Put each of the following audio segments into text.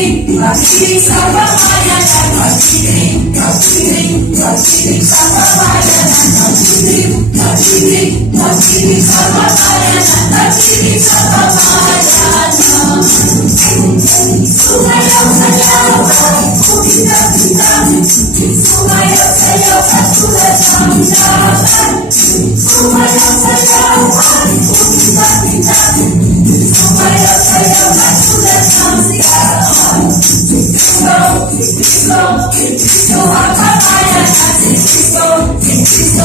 pag-ibig sa pamayanan, pag-ibig sa pamayanan, pag-ibig sa pamayanan, pag-ibig sa pamayanan. Sumayaw-sayaw at kumita-kita, sumayaw-sayaw at tulad ng laban. Sumayaw-sayaw at kumita-kita, sumayaw-sayaw at tulad ng sigawan. Cristo ang pamayanan, si Cristo ang pamayanan,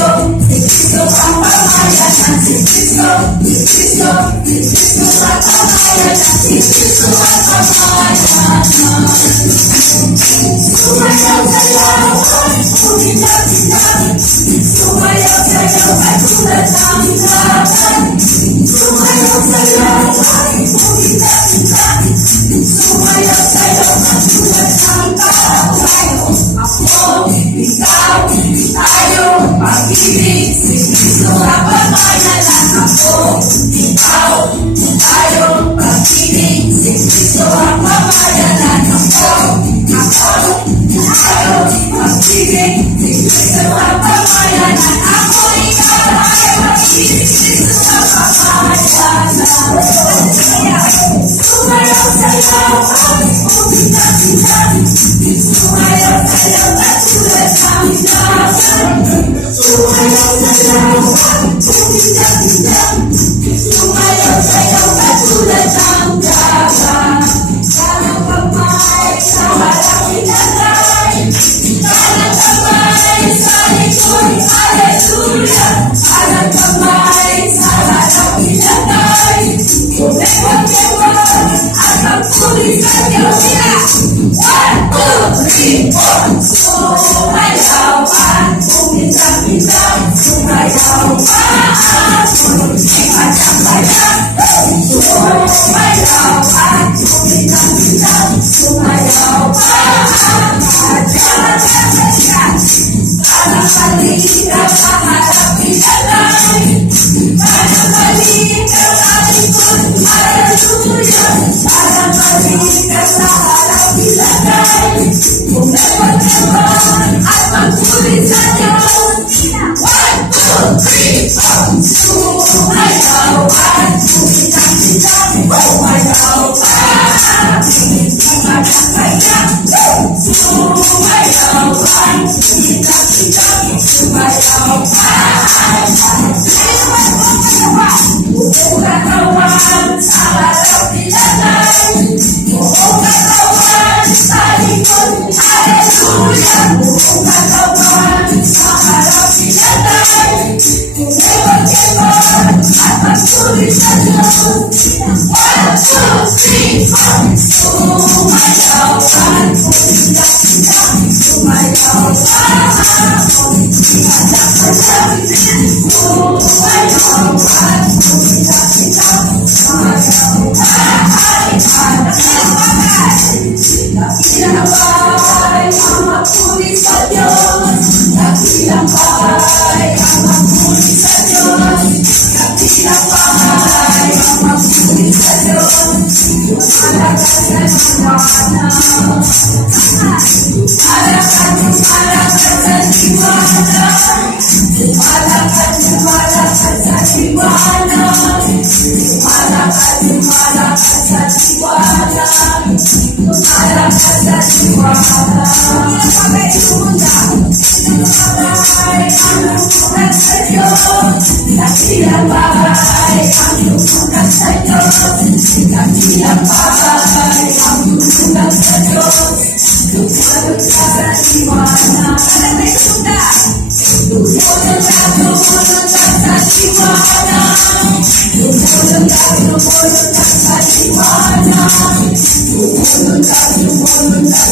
si Cristo ang pamayanan, si Cristo ang pamayanan. Sumayaw-sayaw at kumita-kita, sumayaw-sayaw at tulad ng laban. Sumayaw-sayaw at kumita-kita, sumayaw-sayaw at tulad ng kaaway. Ako, ikaw, tayo, pag-ibig, si Cristo ang pamayanan. Ako, ikaw, tayo, pag-ibig, si Cristo ang pamayanan. Ako, tayo, pag-ibig, si Cristo ang pamayanan. Ako, ikaw, tayo, pag-ibig, si Cristo ang pamayanan. Sumayaw-sayaw at kumita-kita, sumayaw-sayaw at tulad ng laban. Sumayaw-sayaw at kumita-kita, sumayaw-sayaw at tulad ng laban. Kanang kamay sa harap ilagay, kanang kamay sa likod, haleluya. Kanang kamay sa harap ilagay, kumewag-ewag at magpulis sa Diyos. 1, 2, 3, 4. Sumayaw at kumita-kita, sumayaw at kumita-kita, sumayaw at kumita-kita, sumayaw at kumita-kita. Kanang balikan sa harap ilagay, kanang balikan sa likod, haleluya. Kanang balikan sa harap ilagay, kumewag-ewag at magpulis sa Diyos. 1, 2, 3, 4. Sumayaw at kumita-kita, sumayaw at kumita-kita, sumayaw at kumita-kita, sumayaw at buong katawan sa harap ilagay, buong katawan sa likod, haleluya. Buong katawan sa harap ilagay, kumewag-ewag at magpulis sa Diyos. 1, 2, 3, 4. Sumayaw at kumita-kita, sumayaw at kumita-kita, sumayaw at kumita-kita, sumayaw at dakilang-bahay ang magpulis sa Diyos. Dakilang-bahay ang magpulis sa Diyos. Dakilang-bahay ang magpulis sa Diyos. Malakas na liwanag, malakas sa liwanag, malakas sa liwanag, malakas sa liwanag, malakas sa liwanag. Dakilang-bahay ang lumugan sa Diyos. Dakilang-bahay ang lumugan sa Diyos. Dakilang-bahay ang lumugan sa Diyos. Lumugan sa liwanag. Lumugan sa liwanag. Lumugan sa liwanag. Lumugan sa